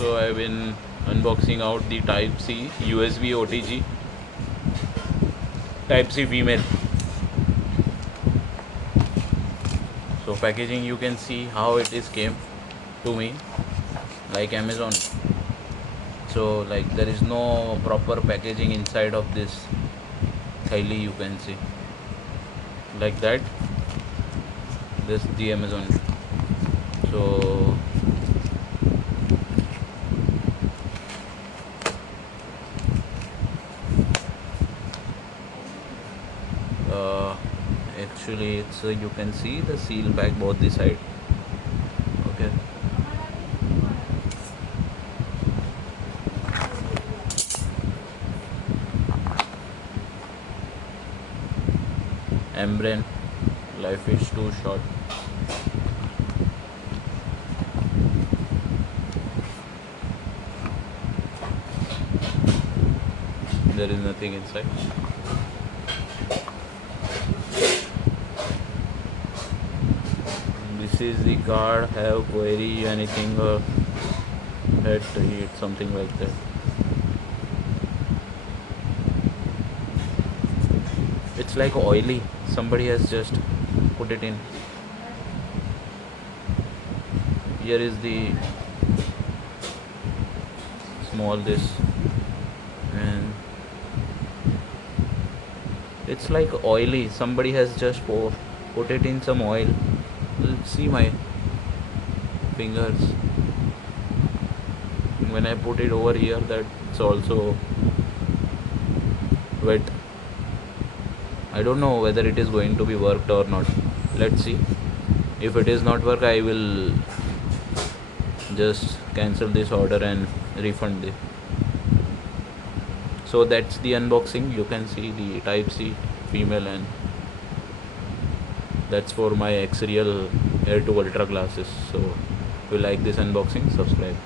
So I've been unboxing out the Type C USB OTG Type C female. So packaging, you can see how it is came to me like Amazon. So like there is no proper packaging inside of this thali, you can see like that. This the Amazon. So actually it's you can see the seal pack both the side. Okay, Ambrane, life is too short. There is nothing inside. This is the card. Have query anything had to eat something like that. It's like oily. Somebody has just put it in. Here is the small this, and it's like oily. Somebody has just put it in some oil. See my fingers. When I put it over here, that's also wet. I don't know whether it is going to be worked or not. Let's see. If it is not work, I will just cancel this order and refund it. So that's the unboxing. You can see the Type C female, and that's for my X-Real Air 2 Ultra glasses. So if you like this unboxing, subscribe.